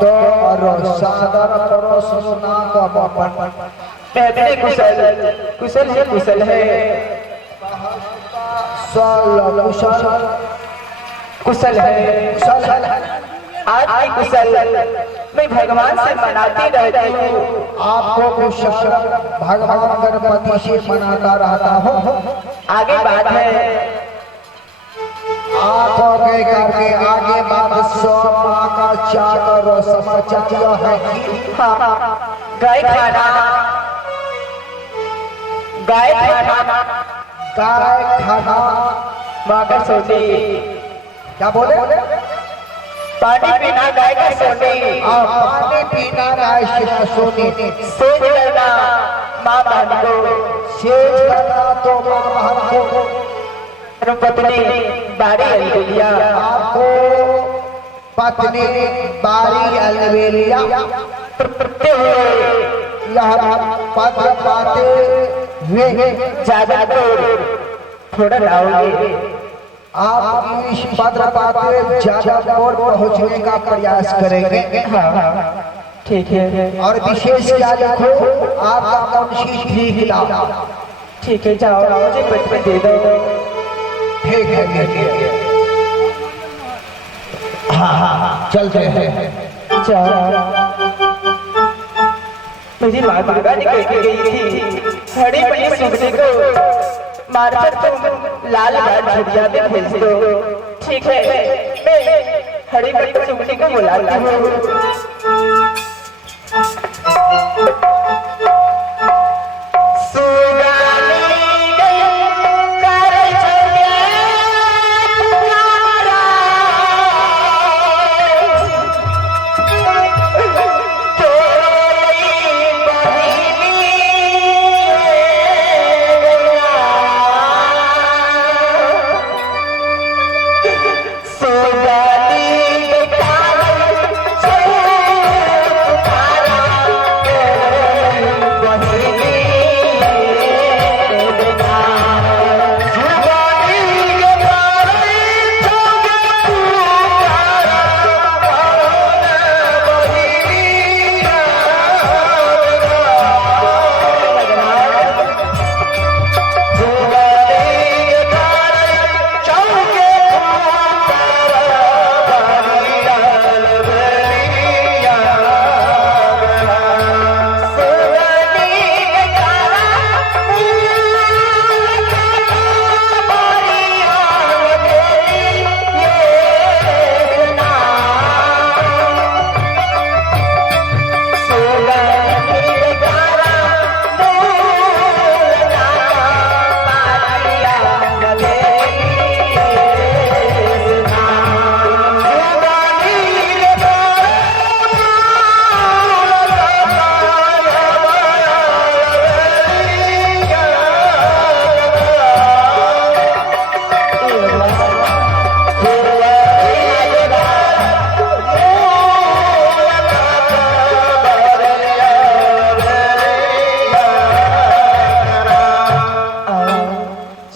तो सादर प्रश्न कमपन कहते कुशल कुशल है कुशल है सल कुशल कुशल है कुशल आज की कुशल मैं भगवान से मनाती रहती हूँ। आपको कुशल भगवान गणपति से मनाता रहता हूँ। आगे बात है आप कह करके आगे बात माँ का चादर समाचार है कि गाय खाना गाय खाना गाय खाना माँ का सोने क्या बोले पानी पीना गाय का सोने पानी पीना गाय से सोने सेज करना माँ बहन को सेज करना तो माँ बहन को पत्नी बारी अलबेलिया आपको पत्नी बारी अलबेलिया प्रत्यय हुए पत्र पाते हुए ज्यादा थोड़ा लाओगे आप इस पत्र पाते ज्यादा और पहुंचने का प्रयास करेंगे। ठीक है और विशेष क्या लिखो आपका मुंशी ठीक ला ठीक है जाओ मुझे पत्र दे दो। ठीक है हाँ चलते हैं। मेरी माँ दुर्गा ने कह गई थी हरी बड़ी सुगनी को मारकर तुम लाल लाल झुरिया में भेज दो। ठीक है मैं हरी बड़ी सुगनी को बुलाती हूँ।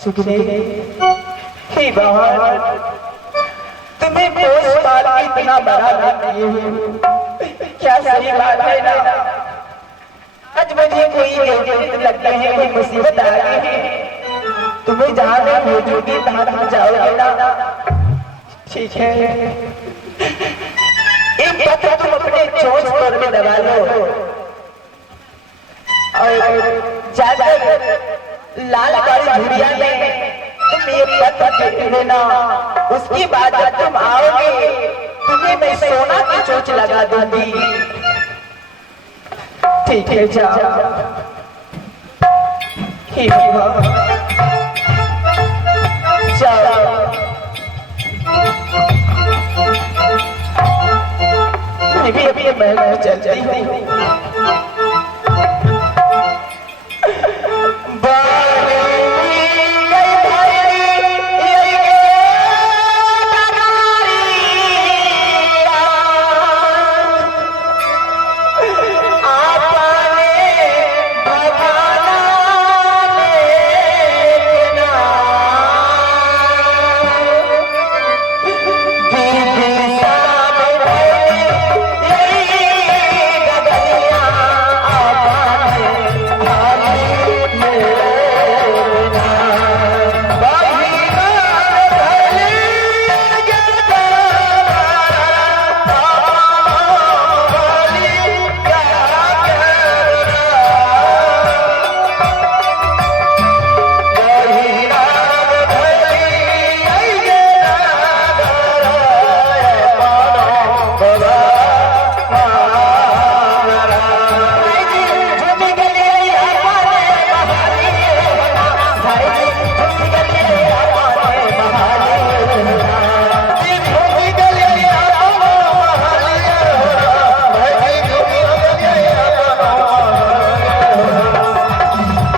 सुखने हे भगवान तुम्हें पोष पाल के इतना बड़ा कर दिए हो क्या सही बात है ना। आज मुझे कोई गिफ्ट लगते हैं कोई मुसीबत आ गई है तुम्हें जहाँ मैं भेजूंगी तहाँ जाओगे ना। ठीक है एक पत्र तुम अपने चोंच पर में दबा लो और जाकर लाल काली झुरिया में तुम ये पत्र दे देना। उसके बाद जब तुम आओगे तुम्हें मैं सोना की चोंच लगा दूंगी। ठीक है जाओ। ठीक है जाओ। मैं भी अपने महल में चलती हूँ।